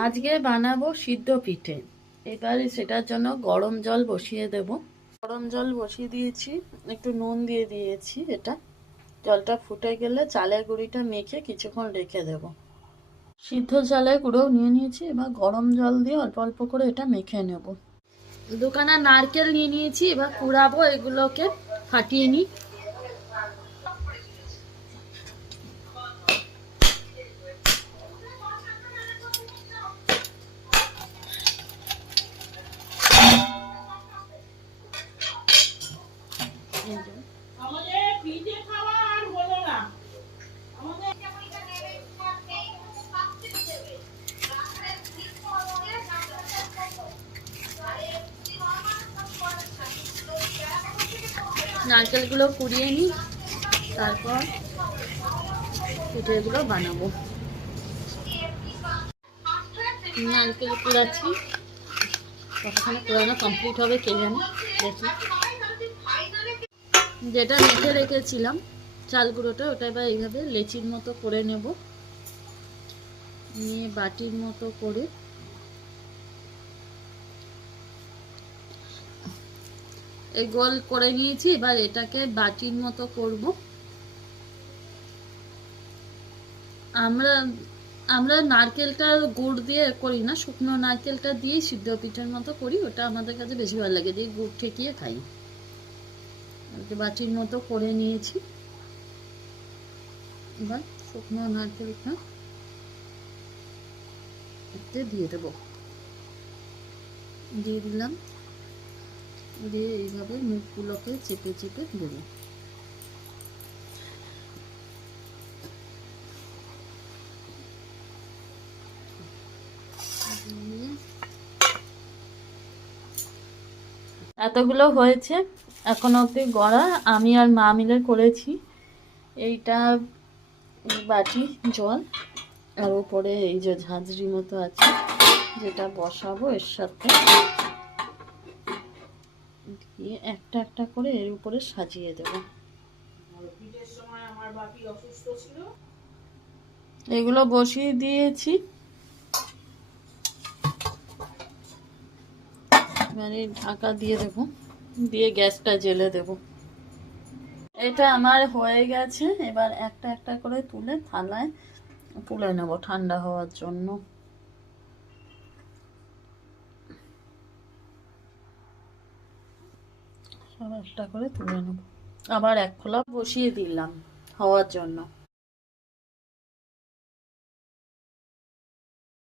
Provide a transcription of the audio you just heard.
আজকে বানাবো সিদ্ধ পিঠে। এবারে সেটার জন্য গরম জল বসিয়ে দেব। গরম জল বসিয়ে দিয়েছি, একটু নুন দিয়ে দিয়েছি। এটা জলটা ফুটে গেলে চালের গুঁড়িটা মেখে কিছুক্ষণ রেখে দেব। সিদ্ধ চালের গুঁড়োও নিয়ে নিয়েছি, এবার গরম জল দিয়ে অল্প অল্প করে এটা মেখে নেব। দোকানে নারকেল নিয়ে নিয়েছি, এবার কুড়াবো, এগুলোকে ফাটিয়ে নিই। নারকেলগুলো কুড়িয়ে নিই, তারপর পিঠেগুলো বানাবো। নারকেল কুড়াচ্ছি, কতক্ষণে কুড়ানো কমপ্লিট হবে কে জানে। দেখি, যেটা মেখে রেখেছিলাম চাল গুঁড়োটা, ওটা এবার এইভাবে লেচির মতো করে নেব, নিয়ে বাটির মতো করে এই গোল করে নিয়েছি। এবার এটাকে বাটির মতো করব। আমরা আমরা নারকেলটা গুড় দিয়ে করি না, শুকনো নারকেলটা দিয়ে সিদ্ধ পিঠার মতো করি, ওটা আমাদের কাছে বেশি ভালো লাগে, দিয়ে গুড় ঠেকিয়ে খাই। বাটির মতো করে নিয়েছি। এবার শুকনো নারকেলটা এতে দিয়ে দেবো, দিয়ে দিলাম, দিয়ে এইভাবে মুখগুলোকে চেপে চেপে দেবো। এতগুলো হয়েছে এখন অবধি গড়া, আমি আর মা মিলে করেছি। এইটা বাটি জল, আর উপরে এই যে ঝাঁঝরি মতো আছে যেটা বসাবো এর সাথে দিয়ে একটা একটা করে এর উপরে সাজিয়ে দেবো। এগুলো বসিয়ে দিয়েছি, এবারে ঢাকা দিয়ে দেবো, দিয়ে গ্যাসটা জ্বেলে দেবো। এটা আমার হয়ে গেছে, এবার একটা একটা করে তুলে থালায় তুলে নেব ঠান্ডা হওয়ার জন্য। সব একটা করে তুলে নেব। আবার এক খোলা বসিয়ে দিলাম হওয়ার জন্য।